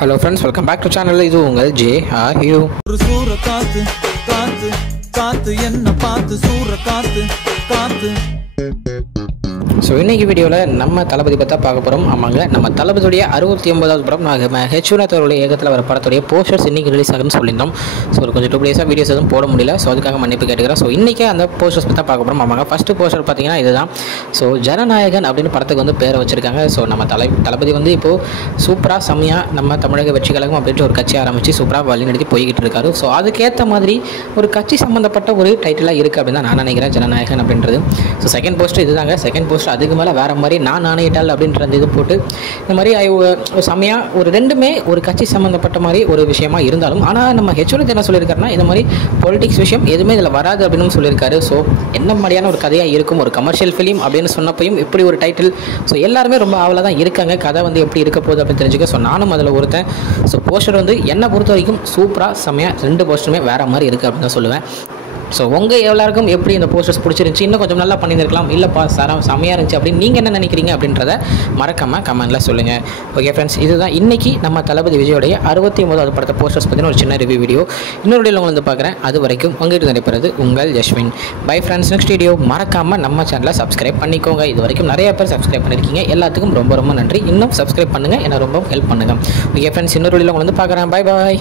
Hello friends, welcome back to channel. இது உங்கள் J are you. ஒரு சூற காத்து காத்து காத்து என்ன பார்த்து சூற காத்து காத்து. ஸோ இன்றைக்கி வீடியோவில் நம்ம தளபதி பற்றி பார்க்க போகிறோம். ஆமாங்க, நம்ம தளபதியுடைய 69வது படம் நாங்கள் ஹெச்வினத் அவருடைய ஏகத்தில் வர படத்துடைய போஸ்டர்ஸ் இன்றைக்கி ரிலீஸ் ஆகுன்னு சொல்லியிருந்தோம். ஸோ ஒரு கொஞ்சம் 2 டேஸாக வீடியோஸ் எதுவும் போட முடியல. ஸோ அதுக்காக மன்னிப்பு கேட்டுக்கிறேன். ஸோ இன்றைக்கி அந்த போஸ்டர்ஸ் பற்றி பார்க்க போகிறோம். ஆமாங்க, ஃபஸ்ட்டு போஸ்டர் பார்த்தீங்கன்னா இதுதான். ஸோ ஜனநாயகன் அப்படின்னு படத்துக்கு வந்து பேரை வச்சுருக்காங்க. ஸோ நம்ம தளபதி வந்து இப்போது சூப்பராக செம்மையாக நம்ம தமிழக வெற்றி கழகம் அப்படின்ற ஒரு கட்சி ஆரம்பித்து சூப்பராக வழிநடத்தி போய்கிட்டு இருக்காரு. ஸோ அதுக்கேற்ற மாதிரி ஒரு கட்சி சம்மந்தப்பட்ட ஒரு டைட்டிலாக இருக்குது அப்படின்னு தான் நான் நினைக்கிறேன், ஜனநாயகன் அப்படின்றது. ஸோ செகண்ட் போஸ்டர் இதுதாங்க. செகண்ட் போஸ்டர் அதுக்கு மேலே வேறு மாதிரி நான் நாணயிட்டால் அப்படின்ற அந்த இது போட்டு இந்த மாதிரி செம்மையாக ஒரு ரெண்டுமே ஒரு கட்சி சம்மந்தப்பட்ட மாதிரி ஒரு விஷயமா இருந்தாலும், ஆனால் நம்ம ஹெச்வினத் என்ன சொல்லியிருக்காருன்னா இந்த மாதிரி பொலிட்டிக்ஸ் விஷயம் எதுவுமே இதில் வராது அப்படின்னு சொல்லியிருக்காரு. ஸோ என்ன மாதிரியான ஒரு கதையாக இருக்கும், ஒரு கமர்ஷியல் ஃபிலிம் அப்படின்னு சொன்னப்பையும் இப்படி ஒரு டைட்டில். ஸோ எல்லாருமே ரொம்ப ஆவலாக தான் இருக்காங்க, கதை வந்து எப்படி இருக்க போகுது அப்படின்னு தெரிஞ்சுக்க. ஸோ நானும் அதில் ஒருத்தன். ஸோ போஸ்டர் வந்து என்னை பொறுத்த வரைக்கும் சூப்பராக செம்மையாக 2 போஸ்டருமே வேறு மாதிரி இருக்குது அப்படின்னு தான் சொல்லுவேன். ஸோ உங்கள் எல்லாருக்கும் எப்படி இந்த போஸ்டர்ஸ் பிடிச்சிருந்துச்சி, இன்னும் கொஞ்சம் நல்லா பண்ணியிருக்கலாம், இல்லைப்பா செம்மையாக இருந்துச்சு அப்படின்னு நீங்கள் என்ன நினைக்கிறீங்க அப்படின்றத மறக்காமல் கமெண்ட்டில் சொல்லுங்கள். ஓகே ஃப்ரெண்ட்ஸ், இதுதான் இன்றைக்கி நம்ம தளபதி விஜயோடைய 69வது படத்தை போஸ்டர்ஸ் பற்றின ஒரு சின்ன ரிவ்யூ வீடியோ. இன்னொரு வீடியோவில் வந்து பார்க்குறேன். அது வரைக்கும் உங்கள்கிட்ட நடைபெறுது உங்கள் Jaswin. Bye friends. Next video மறக்காமல் நம்ம சேனலை சப்ஸ்கிரைப் பண்ணிக்கோங்க. இது வரைக்கும் நிறைய பேர் சப்ஸ்கிரைப் பண்ணியிருக்கீங்க, எல்லாத்துக்கும் ரொம்ப ரொம்ப நன்றி. இன்னும் சப்ஸ்கிரைப் பண்ணுங்கள், என்ன ரொம்ப ஹெல்ப் பண்ணுங்கள். ஓகே ஃப்ரெண்ட்ஸ், இன்னொரு வீடியோவில் வந்து பார்க்குறேன். Bye bye.